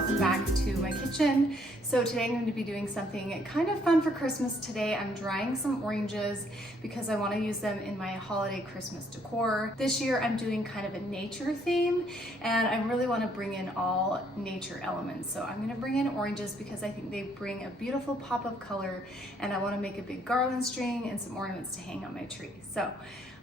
welcome back to my kitchen. So today I'm going to be doing something kind of fun for Christmas. Today I'm drying some oranges because I want to use them in my holiday Christmas decor. This year I'm doing kind of a nature theme and I really want to bring in all nature elements. So I'm going to bring in oranges because I think they bring a beautiful pop of color, and I want to make a big garland string and some ornaments to hang on my tree. So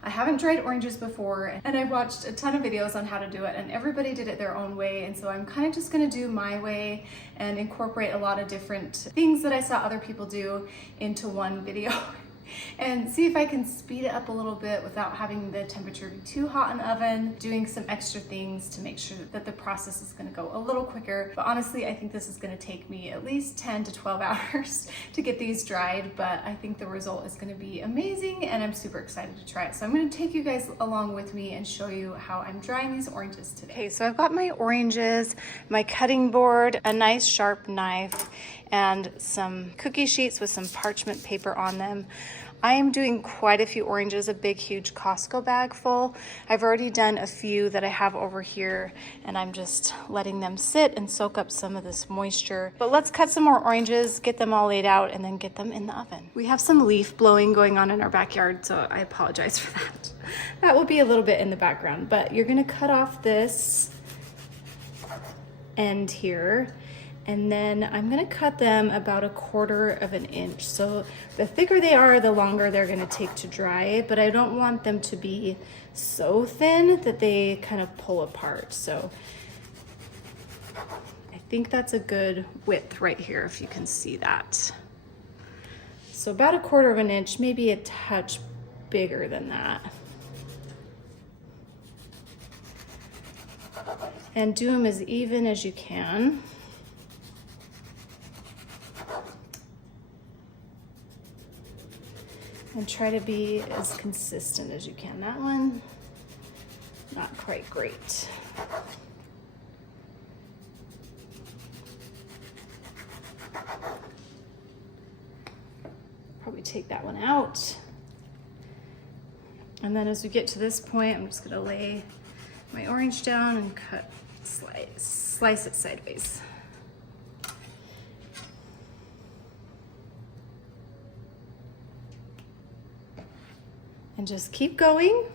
I haven't dried oranges before, and I watched a ton of videos on how to do it, and everybody did it their own way, and so I'm kind of just going to do my way and incorporate a lot of different things that I saw other people do into one video and see if I can speed it up a little bit without having the temperature be too hot in the oven, doing some extra things to make sure that the process is going to go a little quicker. But honestly, I think this is going to take me at least 10 to 12 hours to get these dried, but I think the result is going to be amazing and I'm super excited to try it. So I'm going to take you guys along with me and show you how I'm drying these oranges today. Okay, so I've got my oranges, my cutting board, a nice sharp knife, and some cookie sheets with some parchment paper on them. I am doing quite a few oranges, a big, huge Costco bag full. I've already done a few that I have over here, and I'm just letting them sit and soak up some of this moisture. But let's cut some more oranges, get them all laid out, and then get them in the oven. We have some leaf blowing going on in our backyard, so I apologize for that. That will be a little bit in the background, but you're gonna cut off this end here, and then I'm gonna cut them about 1/4 of an inch. So the thicker they are, the longer they're gonna take to dry, but I don't want them to be so thin that they kind of pull apart. So I think that's a good width right here, if you can see that. So about 1/4 of an inch, maybe a touch bigger than that. And do them as even as you can. And try to be as consistent as you can. That one, not quite great. Probably take that one out. And then as we get to this point, I'm just gonna lay my orange down and cut, slice it sideways. And just keep going.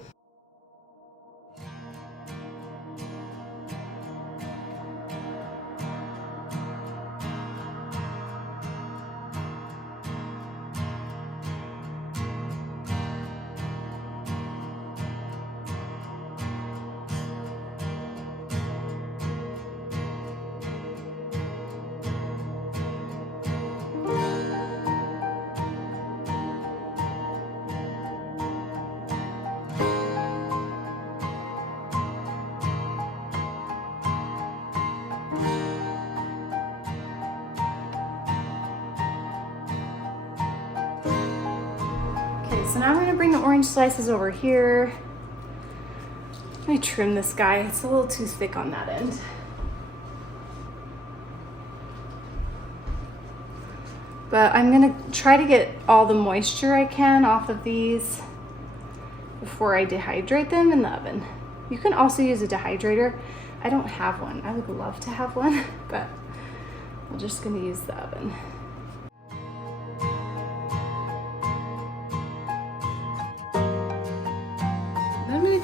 So now I'm going to bring the orange slices over here. Let me trim this guy. It's a little too thick on that end. But I'm going to try to get all the moisture I can off of these before I dehydrate them in the oven. You can also use a dehydrator. I don't have one. I would love to have one, but I'm just going to use the oven.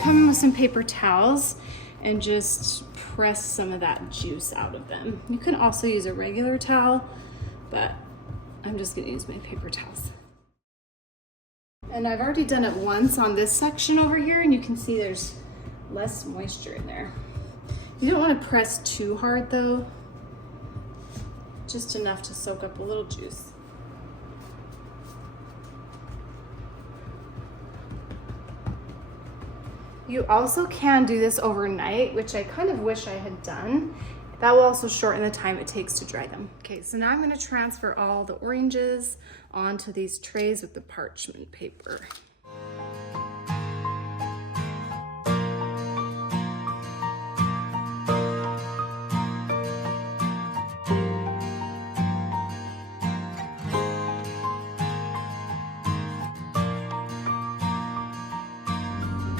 Come in with some paper towels and just press some of that juice out of them. You can also use a regular towel, but I'm just gonna use my paper towels. And I've already done it once on this section over here, and you can see there's less moisture in there. You don't want to press too hard though, just enough to soak up a little juice. You also can do this overnight, which I kind of wish I had done. That will also shorten the time it takes to dry them. Okay, so now I'm going to transfer all the oranges onto these trays with the parchment paper.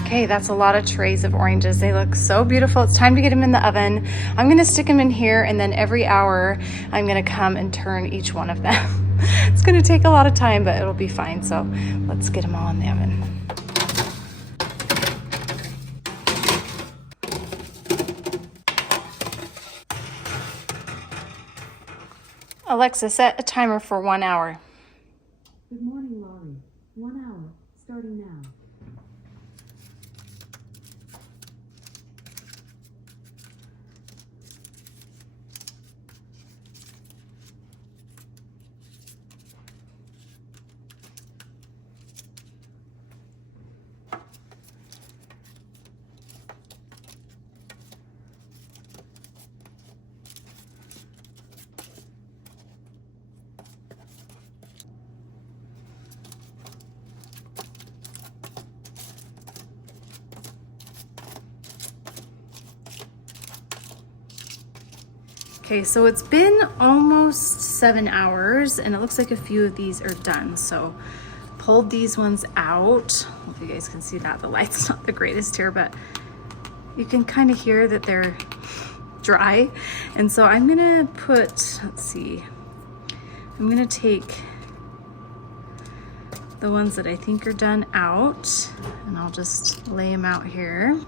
Okay, that's a lot of trays of oranges. They look so beautiful. It's time to get them in the oven. I'm gonna stick them in here, and then every hour I'm gonna come and turn each one of them. It's gonna take a lot of time, but it'll be fine. So let's get them all in the oven. Alexa, set a timer for 1 hour. Good morning, Laurie. 1 hour, starting now. Okay, so it's been almost 7 hours, and it looks like a few of these are done. So pulled these ones out. I don't know if you guys can see that. The light's not the greatest here, but you can kind of hear that they're dry. And so I'm gonna put, let's see, I'm gonna take the ones that I think are done out, and I'll just lay them out here.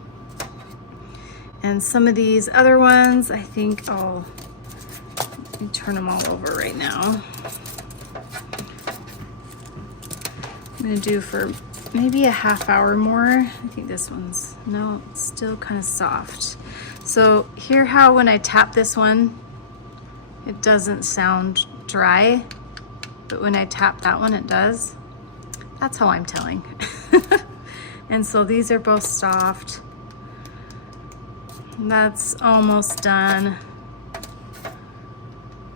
And some of these other ones, I think let me turn them all over right now. I'm gonna do for maybe a half hour more. I think this one's, no, it's still kind of soft. So hear how when I tap this one, it doesn't sound dry, but when I tap that one, it does. That's how I'm telling. And so these are both soft. That's almost done.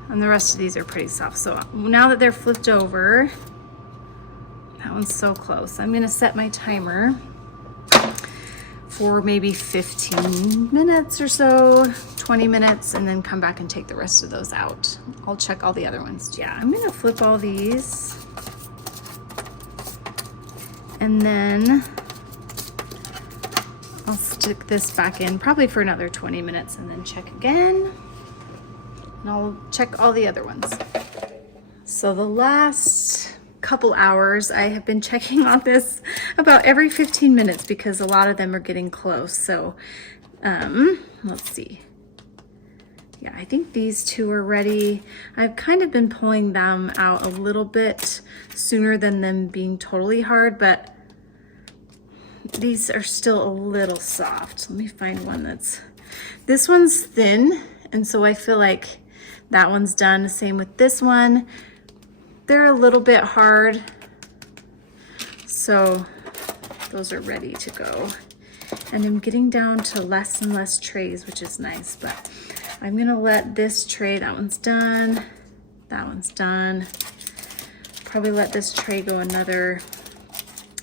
And the rest of these are pretty soft. So now that they're flipped over, that one's so close. I'm gonna set my timer for maybe 15 minutes or so, 20 minutes, and then come back and take the rest of those out. I'll check all the other ones. Yeah, I'm gonna flip all these. And then I'll stick this back in probably for another 20 minutes and then check again. And I'll check all the other ones. So the last couple hours, I have been checking on this about every 15 minutes because a lot of them are getting close. So let's see. Yeah, I think these two are ready. I've kind of been pulling them out a little bit sooner than them being totally hard, but these are still a little soft. Let me find one this one's thin, and so I feel like that one's done. Same with this one. They're a little bit hard, so those are ready to go. And I'm getting down to less and less trays, which is nice, but I'm gonna let this tray, that one's done, that one's done. Probably let this tray go another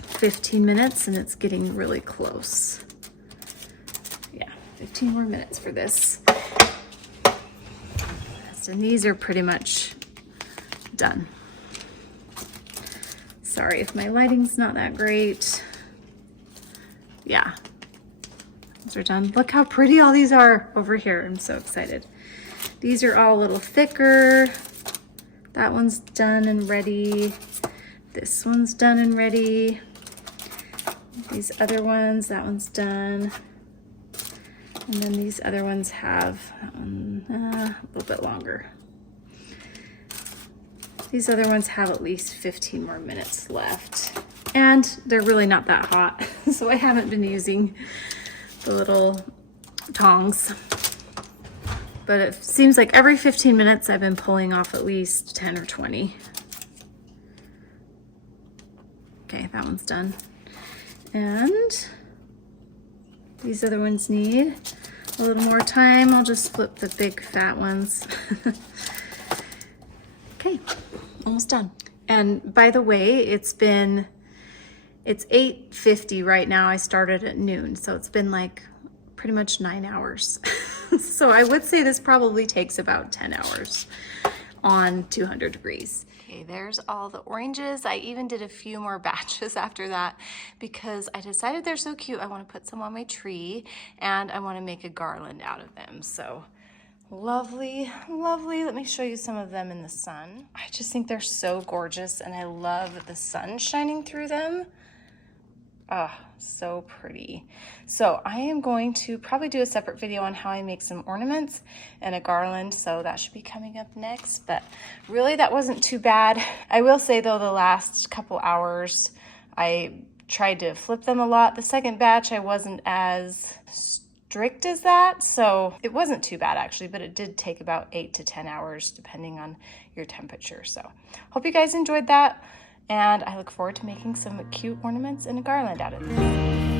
15 minutes, and it's getting really close. Yeah, 15 more minutes for this. And these are pretty much done. Sorry if my lighting's not that great. Yeah, those are done. Look how pretty all these are over here. I'm so excited. These are all a little thicker. That one's done and ready. This one's done and ready. These other ones, that one's done. And then these other ones have a little bit longer. These other ones have at least 15 more minutes left. And they're really not that hot, so I haven't been using the little tongs. But it seems like every 15 minutes I've been pulling off at least 10 or 20. Okay, that one's done. And these other ones need a little more time. I'll just flip the big fat ones. Okay, almost done. And by the way, it's 8:50 right now. I started at noon, so it's been like pretty much 9 hours. So I would say this probably takes about 10 hours on 200 degrees. Okay, there's all the oranges. I even did a few more batches after that because I decided they're so cute. I want to put some on my tree and I want to make a garland out of them. So lovely, lovely. Let me show you some of them in the sun. I just think they're so gorgeous and I love the sun shining through them. Oh, so pretty. So I am going to probably do a separate video on how I make some ornaments and a garland, so that should be coming up next, but really that wasn't too bad. I will say though, the last couple hours I tried to flip them a lot. The second batch I wasn't as strict as that, so it wasn't too bad actually, but it did take about 8 to 10 hours depending on your temperature. So hope you guys enjoyed that. And I look forward to making some cute ornaments and a garland out of this.